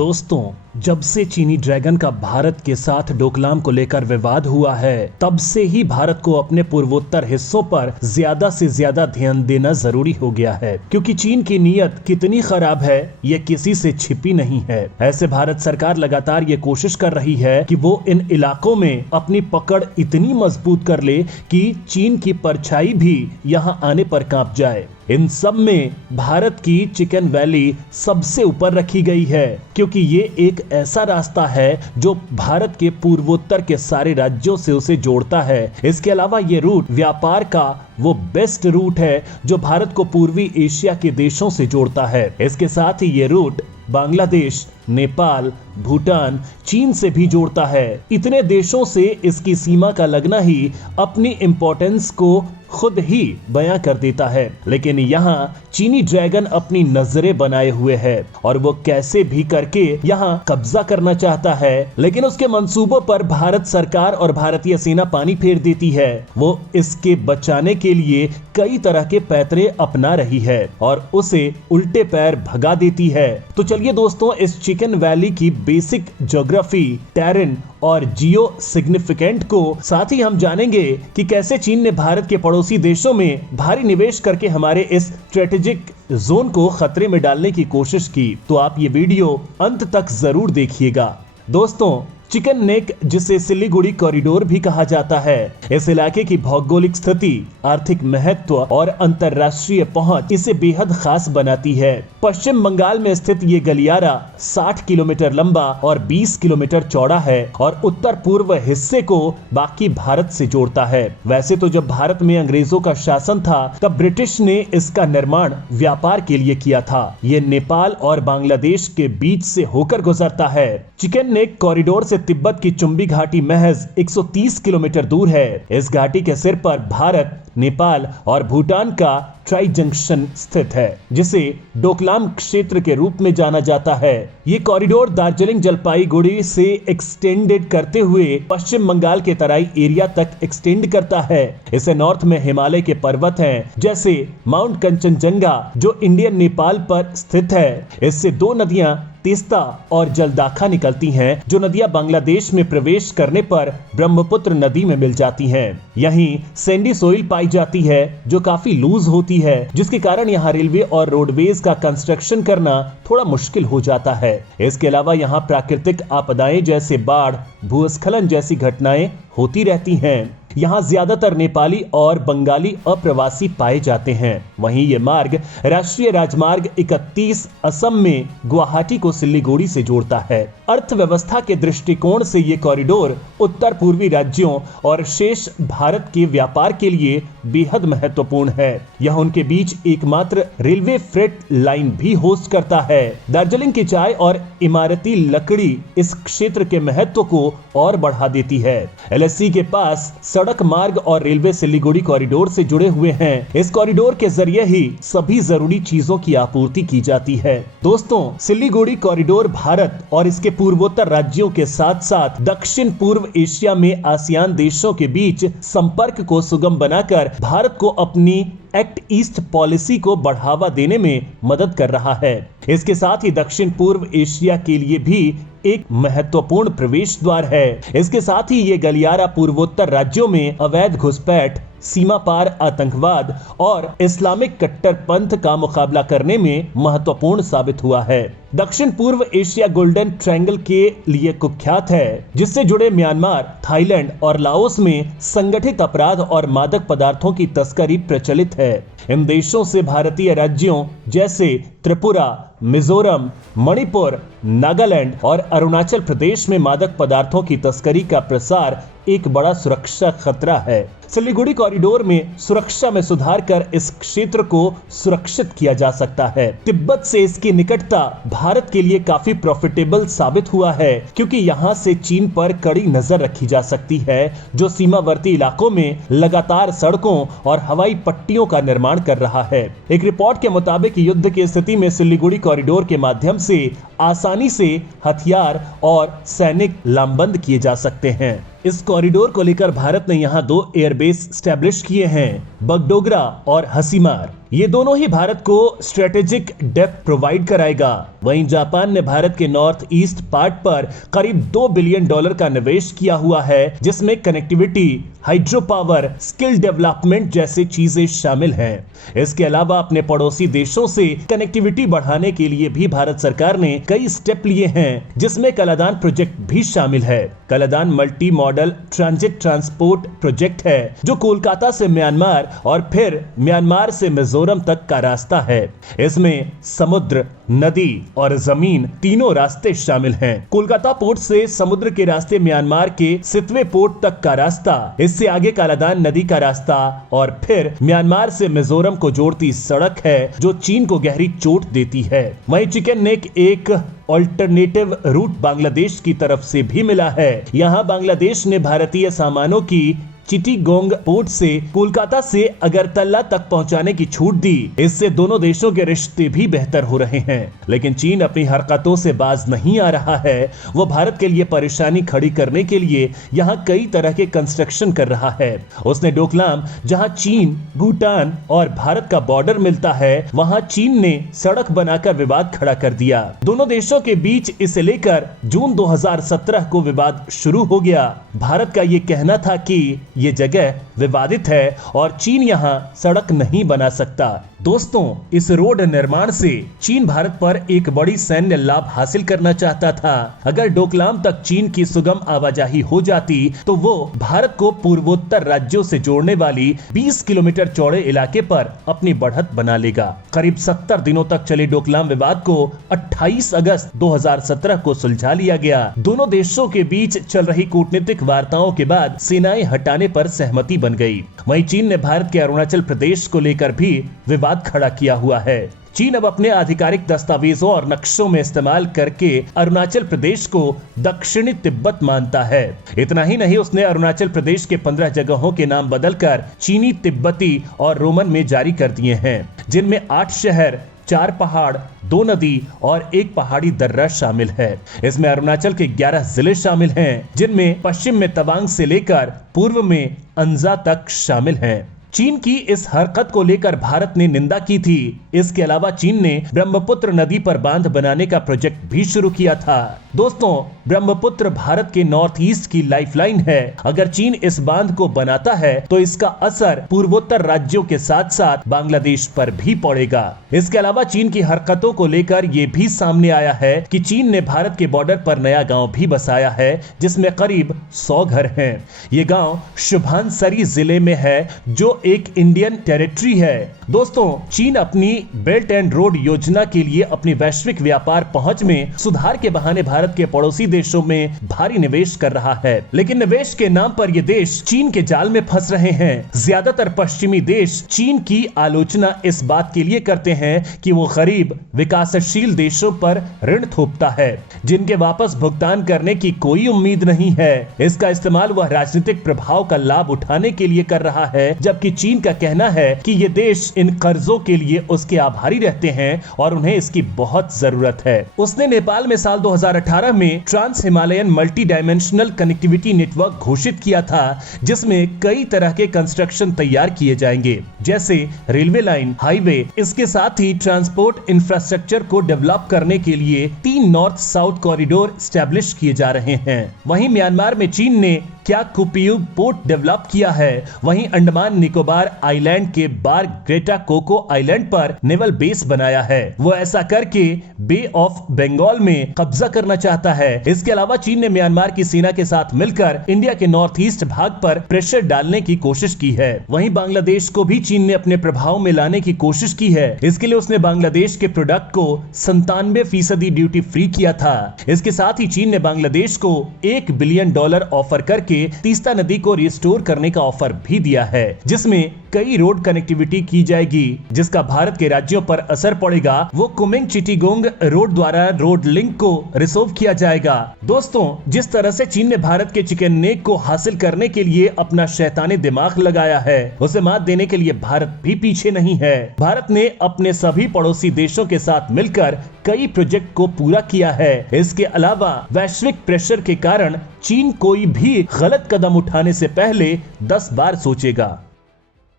दोस्तों, जब से चीनी ड्रैगन का भारत के साथ डोकलाम को लेकर विवाद हुआ है, तब से ही भारत को अपने पूर्वोत्तर हिस्सों पर ज्यादा से ज्यादा ध्यान देना जरूरी हो गया है, क्योंकि चीन की नीयत कितनी खराब है ये किसी से छिपी नहीं है। ऐसे भारत सरकार लगातार ये कोशिश कर रही है कि वो इन इलाकों में अपनी पकड़ इतनी मजबूत कर ले कि चीन की परछाई भी यहाँ आने पर कांप जाए। इन सब में भारत की चिकन वैली सबसे ऊपर रखी गई है, क्योंकि ये एक ऐसा रास्ता है जो भारत के पूर्वोत्तर के सारे राज्यों से उसे जोड़ता है। इसके अलावा ये रूट व्यापार का वो बेस्ट रूट है जो भारत को पूर्वी एशिया के देशों से जोड़ता है। इसके साथ ही ये रूट बांग्लादेश, नेपाल, भूटान, चीन से भी जोड़ता है। इतने देशों से इसकी सीमा का लगना ही अपनी इंपॉर्टेंस को खुद ही बयां कर देता है। लेकिन यहाँ चीनी ड्रैगन अपनी नजरें बनाए हुए है और वो कैसे भी करके यहाँ कब्जा करना चाहता है, लेकिन उसके मंसूबों पर भारत सरकार और भारतीय सेना पानी फेर देती है। वो इसके बचाने के लिए कई तरह के पैतरे अपना रही है और उसे उल्टे पैर भगा देती है। तो चलिए दोस्तों, इस चिकन वैली की बेसिक ज्योग्राफी, टेरेन और जियो सिग्निफिकेंट को साथ ही हम जानेंगे कि कैसे चीन ने भारत के पड़ोसी देशों में भारी निवेश करके हमारे इस स्ट्रेटेजिक जोन को खतरे में डालने की कोशिश की। तो आप ये वीडियो अंत तक जरूर देखिएगा। दोस्तों, चिकन नेक, जिसे सिलीगुड़ी कॉरिडोर भी कहा जाता है, इस इलाके की भौगोलिक स्थिति, आर्थिक महत्व और अंतरराष्ट्रीय पहुंच इसे बेहद खास बनाती है। पश्चिम बंगाल में स्थित ये गलियारा 60 किलोमीटर लंबा और 20 किलोमीटर चौड़ा है और उत्तर पूर्व हिस्से को बाकी भारत से जोड़ता है। वैसे तो जब भारत में अंग्रेजों का शासन था, तब ब्रिटिश ने इसका निर्माण व्यापार के लिए किया था। ये नेपाल और बांग्लादेश के बीच से होकर गुजरता है। चिकन नेक कॉरिडोर से तिब्बत की चुंबी घाटी महज 130 किलोमीटर दूर है। इस घाटी के सिर पर भारत, नेपाल और भूटान का ट्राई जंक्शन स्थित है, जिसे डोकलाम क्षेत्र के रूप में जाना जाता है। ये कॉरिडोर दार्जिलिंग जलपाईगुड़ी से एक्सटेंडेड करते हुए पश्चिम बंगाल के तराई एरिया तक एक्सटेंड करता है। इसे नॉर्थ में हिमालय के पर्वत हैं, जैसे माउंट कंचनजंगा, जो इंडियन नेपाल पर स्थित है। इससे दो नदियां तीस्ता और जलदाखा निकलती हैं, जो नदियां बांग्लादेश में प्रवेश करने पर ब्रह्मपुत्र नदी में मिल जाती हैं। यहीं सैंडी सोइल पाई जाती है, जो काफी लूज होती है, जिसके कारण यहाँ रेलवे और रोडवेज का कंस्ट्रक्शन करना थोड़ा मुश्किल हो जाता है। इसके अलावा यहाँ प्राकृतिक आपदाएं जैसे बाढ़, भूस्खलन जैसी घटनाएं होती रहती हैं। यहाँ ज्यादातर नेपाली और बंगाली अप्रवासी पाए जाते हैं। वहीं ये मार्ग राष्ट्रीय राजमार्ग 31 असम में गुवाहाटी को सिलीगुड़ी से जोड़ता है। अर्थव्यवस्था के दृष्टिकोण से ये कॉरिडोर उत्तर पूर्वी राज्यों और शेष भारत के व्यापार के लिए बेहद महत्वपूर्ण है। यह उनके बीच एकमात्र रेलवे फ्रेट लाइन भी होस्ट करता है। दार्जिलिंग की चाय और इमारती लकड़ी इस क्षेत्र के महत्व को और बढ़ा देती है। एलएससी के पास सड़क मार्ग और रेलवे सिलीगुड़ी कॉरिडोर से जुड़े हुए हैं। इस कॉरिडोर के जरिए ही सभी जरूरी चीजों की आपूर्ति की जाती है। दोस्तों, सिलीगुड़ी कॉरिडोर भारत और इसके पूर्वोत्तर राज्यों के साथ साथ दक्षिण पूर्व एशिया में आसियान देशों के बीच संपर्क को सुगम बनाकर भारत को अपनी एक्ट ईस्ट पॉलिसी को बढ़ावा देने में मदद कर रहा है। इसके साथ ही दक्षिण पूर्व एशिया के लिए भी एक महत्वपूर्ण प्रवेश द्वार है। इसके साथ ही ये गलियारा पूर्वोत्तर राज्यों में अवैध घुसपैठ, सीमा पार आतंकवाद और इस्लामिक कट्टरपंथ का मुकाबला करने में महत्वपूर्ण साबित हुआ है। दक्षिण पूर्व एशिया गोल्डन ट्रायंगल के लिए कुख्यात है, जिससे जुड़े म्यांमार, थाईलैंड और लाओस में संगठित अपराध और मादक पदार्थों की तस्करी प्रचलित है। इन देशों से भारतीय राज्यों जैसे त्रिपुरा, मिजोरम, मणिपुर, नागालैंड और अरुणाचल प्रदेश में मादक पदार्थों की तस्करी का प्रसार एक बड़ा सुरक्षा खतरा है। सिलीगुड़ी कॉरिडोर में सुरक्षा में सुधार कर इस क्षेत्र को सुरक्षित किया जा सकता है। तिब्बत से इसकी निकटता भारत के लिए काफी प्रॉफिटेबल साबित हुआ है, क्योंकि यहाँ से चीन पर कड़ी नजर रखी जा सकती है, जो सीमावर्ती इलाकों में लगातार सड़कों और हवाई पट्टियों का निर्माण कर रहा है। एक रिपोर्ट के मुताबिक युद्ध की स्थिति में सिलीगुड़ी कॉरिडोर के माध्यम से आसानी से हथियार और सैनिक लामबंद किए जा सकते हैं। इस कॉरिडोर को लेकर भारत ने यहाँ 2 एयरबेस स्टैब्लिश किए हैं, बगडोगरा और हसीमार। ये दोनों ही भारत को स्ट्रेटेजिक डेप्थ प्रोवाइड कराएगा। वहीं जापान ने भारत के नॉर्थ ईस्ट पार्ट पर करीब $2 बिलियन का निवेश किया हुआ है, जिसमें connectivity, hydro power, skill development जैसी चीजें शामिल हैं। इसके अलावा अपने पड़ोसी देशों से कनेक्टिविटी बढ़ाने के लिए भी भारत सरकार ने कई स्टेप लिए हैं, जिसमें कलादान प्रोजेक्ट भी शामिल है। Kaladan multi modal transit transport project है, जो कोलकाता से म्यांमार और फिर म्यांमार से मिजोरम तक का रास्ता है। इसमें समुद्र, नदी और जमीन तीनों रास्ते शामिल हैं। कोलकाता पोर्ट से समुद्र के रास्ते म्यांमार के सितवे पोर्ट तक का रास्ता, इससे आगे कालादान नदी का रास्ता और फिर म्यांमार से मिजोरम को जोड़ती सड़क है, जो चीन को गहरी चोट देती है। वहीं चिकन नेक एक ऑल्टरनेटिव रूट बांग्लादेश की तरफ से भी मिला है। यहाँ बांग्लादेश ने भारतीय सामानों की चिटीगोंग पोर्ट से कोलकाता से अगरतला तक पहुंचाने की छूट दी। इससे दोनों देशों के रिश्ते भी बेहतर हो रहे हैं। लेकिन चीन अपनी हरकतों से बाज नहीं आ रहा है। वो भारत के लिए परेशानी खड़ी करने के लिए यहाँ कई तरह के कंस्ट्रक्शन कर रहा है। उसने डोकलाम, जहाँ चीन, भूटान और भारत का बॉर्डर मिलता है, वहाँ चीन ने सड़क बनाकर विवाद खड़ा कर दिया। दोनों देशों के बीच इसे लेकर जून 2017 को विवाद शुरू हो गया। भारत का ये कहना था कि ये जगह विवादित है और चीन यहाँ सड़क नहीं बना सकता। दोस्तों, इस रोड निर्माण से चीन भारत पर एक बड़ी सैन्य लाभ हासिल करना चाहता था। अगर डोकलाम तक चीन की सुगम आवाजाही हो जाती तो वो भारत को पूर्वोत्तर राज्यों से जोड़ने वाली 20 किलोमीटर चौड़े इलाके पर अपनी बढ़त बना लेगा। करीब 70 दिनों तक चले डोकलाम विवाद को 28 अगस्त 2017 को सुलझा लिया गया। दोनों देशों के बीच चल रही कूटनीतिक वार्ताओं के बाद सेनाएं हटाने पर सहमति बन गई। वहीं चीन ने भारत के अरुणाचल प्रदेश को लेकर भी विवाद खड़ा किया हुआ है। चीन अब अपने आधिकारिक दस्तावेजों और नक्शों में इस्तेमाल करके अरुणाचल प्रदेश को दक्षिणी तिब्बत मानता है। इतना ही नहीं, उसने अरुणाचल प्रदेश के 15 जगहों के नाम बदलकर चीनी, तिब्बती और रोमन में जारी कर दिए हैं, जिनमें 8 शहर, 4 पहाड़, 2 नदी और 1 पहाड़ी दर्रा शामिल है। इसमें अरुणाचल के 11 जिले शामिल हैं, जिनमें पश्चिम में तवांग से लेकर पूर्व में अंजा तक शामिल हैं। चीन की इस हरकत को लेकर भारत ने निंदा की थी। इसके अलावा चीन ने ब्रह्मपुत्र नदी पर बांध बनाने का प्रोजेक्ट भी शुरू किया था। दोस्तों, ब्रह्मपुत्र भारत के नॉर्थ ईस्ट की लाइफलाइन है। अगर चीन इस बांध को बनाता है तो इसका असर पूर्वोत्तर राज्यों के साथ साथ बांग्लादेश पर भी पड़ेगा। इसके अलावा चीन की हरकतों को लेकर ये भी सामने आया है कि चीन ने भारत के बॉर्डर पर नया गांव भी बसाया है, जिसमें करीब 100 घर हैं। ये गांव शुभानसरी जिले में है, जो एक इंडियन टेरिटरी है। दोस्तों, चीन अपनी बेल्ट एंड रोड योजना के लिए अपनी वैश्विक व्यापार पहुंच में सुधार के बहाने भारत के पड़ोसी देशों में भारी निवेश कर रहा है। लेकिन निवेश के नाम पर ये देश चीन के जाल में फंस रहे हैं। ज्यादातर पश्चिमी देश चीन की आलोचना इस बात के लिए करते हैं कि वो गरीब विकासशील देशों पर ऋण थोपता है, जिनके वापस भुगतान करने की कोई उम्मीद नहीं है। इसका इस्तेमाल वह राजनीतिक प्रभाव का लाभ उठाने के लिए कर रहा है, जबकि चीन का कहना है कि ये देश इन कर्जों के लिए उसके आभारी रहते हैं और उन्हें इसकी बहुत जरूरत है। उसने नेपाल में साल 2018 में trans Himalayan multi dimensional connectivity network घोषित किया था, जिसमें कई तरह के कंस्ट्रक्शन तैयार किए जाएंगे, जैसे रेलवे लाइन, हाईवे। इसके साथ ही ट्रांसपोर्ट इंफ्रास्ट्रक्चर को डेवलप करने के लिए 3 नॉर्थ साउथ कॉरिडोर स्टैब्लिश किए जा रहे हैं। वहीं म्यांमार में चीन ने क्या कुपियू पोर्ट डेवलप किया है। वहीं अंडमान निकोबार आइलैंड के बार ग्रेटा कोको आइलैंड पर नेवल बेस बनाया है। वो ऐसा करके बे ऑफ बंगाल में कब्जा करना चाहता है। इसके अलावा चीन ने म्यांमार की सेना के साथ मिलकर इंडिया के नॉर्थ ईस्ट भाग पर प्रेशर डालने की कोशिश की है। वहीं बांग्लादेश को भी चीन ने अपने प्रभाव में लाने की कोशिश की है। इसके लिए उसने बांग्लादेश के प्रोडक्ट को 97% ड्यूटी फ्री किया था। इसके साथ ही चीन ने बांग्लादेश को $1 बिलियन ऑफर करके तीस्ता नदी को रिस्टोर करने का ऑफर भी दिया है, जिसमें कई रोड कनेक्टिविटी की जाएगी, जिसका भारत के राज्यों पर असर पड़ेगा। वो कुमिंग चिटीगोंग रोड द्वारा रोड लिंक को रिसोव किया जाएगा। दोस्तों, जिस तरह से चीन ने भारत के चिकन नेक को हासिल करने के लिए अपना शैतानी दिमाग लगाया है, उसे मात देने के लिए भारत भी पीछे नहीं है। भारत ने अपने सभी पड़ोसी देशों के साथ मिलकर कई प्रोजेक्ट को पूरा किया है। इसके अलावा वैश्विक प्रेशर के कारण चीन कोई भी गलत कदम उठाने से पहले 10 बार सोचेगा।